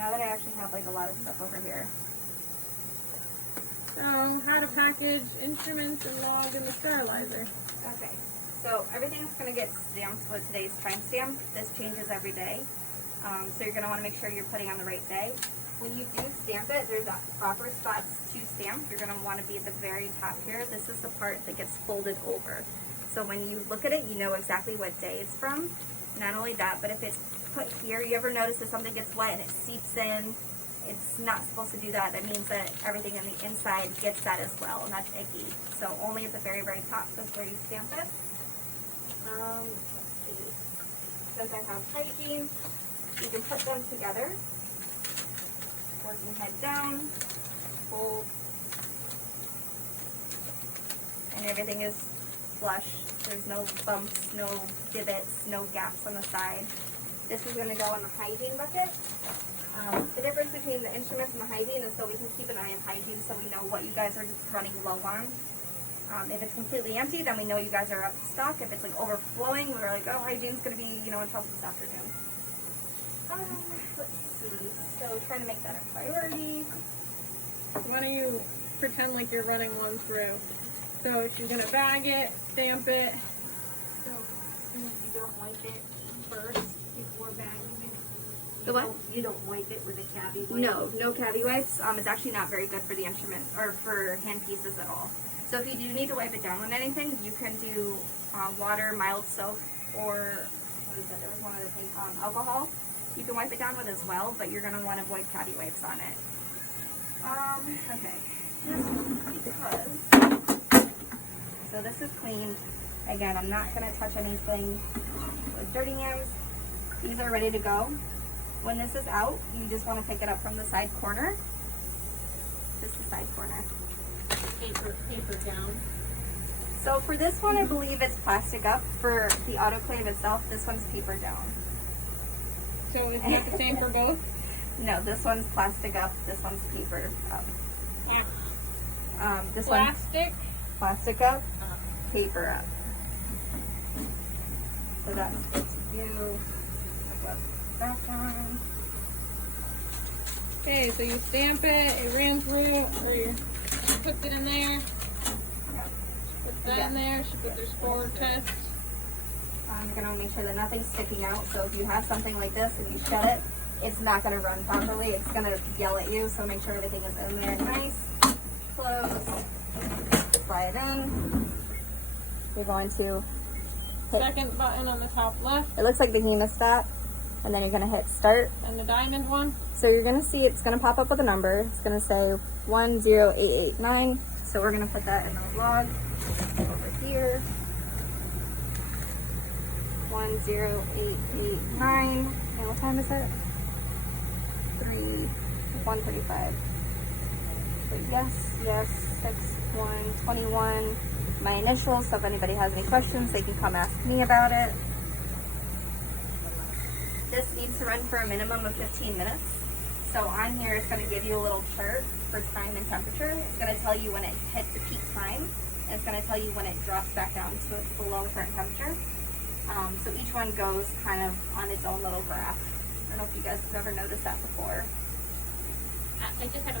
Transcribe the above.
now that I actually have like a lot of stuff over here. So, how to package instruments and log in the sterilizer. Okay, so everything's going to get stamped with today's timestamp. This changes every day. So you're going to want to make sure you're putting on the right day. When you do stamp it, there's proper spots to stamp. You're going to want to be at the very top here. This is the part that gets folded over. So when you look at it, you know exactly what day it's from. Not only that, but if it's put here, you ever notice that something gets wet and it seeps in? It's not supposed to do that. That means that everything on the inside gets that as well, and that's icky. So only at the very, very top, that's where you stamp it. Let's see. Since I have hygiene, you can put them together. Working head down, fold, and everything is flush. There's no bumps, no divots, no gaps on the side. This is going to go in the hygiene bucket. The difference between the instruments and the hygiene is so we can keep an eye on hygiene so we know what you guys are running low on. If it's completely empty, then we know you guys are up to stock. If it's like overflowing, we're like, oh, hygiene's going to be, in trouble this afternoon. Let's see. So trying to make that a priority. Why don't you pretend like you're running one through? So she's going to bag it, stamp it. So you don't wipe it first before bagging it? The what? You don't wipe it with a cabbie wipe? No cabbie wipes. It's actually not very good for the instrument or for hand pieces at all. So if you do need to wipe it down with anything, you can do water, mild soap, or what is it? There was one other thing, alcohol. You can wipe it down with as well, but you're going to want to avoid cabbie wipes on it. Okay. So this is clean. Again, I'm not going to touch anything with dirty hands. These are ready to go. When this is out, you just want to pick it up from the side corner. Just the side corner. Paper down. So for this one, I believe it's plastic up. For the autoclave itself, this one's paper down. So is that the same for both? No, this one's plastic up. This one's paper up. This one's Plastic? plastic up, paper up. So that's good to do. That one. Okay, so you stamp it, it ran through, or you cooked it in there. Put that in there, she put their spore test. You're going to make sure that nothing's sticking out. So if you have something like this, if you shut it, it's not going to run properly. It's going to yell at you. So make sure everything is in there nice. Close. Slide it in. You're going to hit. Second button on the top left, It looks like the hemostat. And then you're going to hit start. and the diamond one. So you're going to see it's going to pop up with a number. It's going to say 10889. So we're going to put that in the log over here. 10889. And what time is it? 1:35. So yes, 6121. My initials, so if anybody has any questions, they can come ask me about it. This needs to run for a minimum of 15 minutes. So on here, it's going to give you a little chart for time and temperature. It's going to tell you when it hits the peak time, and it's going to tell you when it drops back down to its below current temperature. So each one goes kind of on its own little graph. I don't know if you guys have ever noticed that before. I just have a question.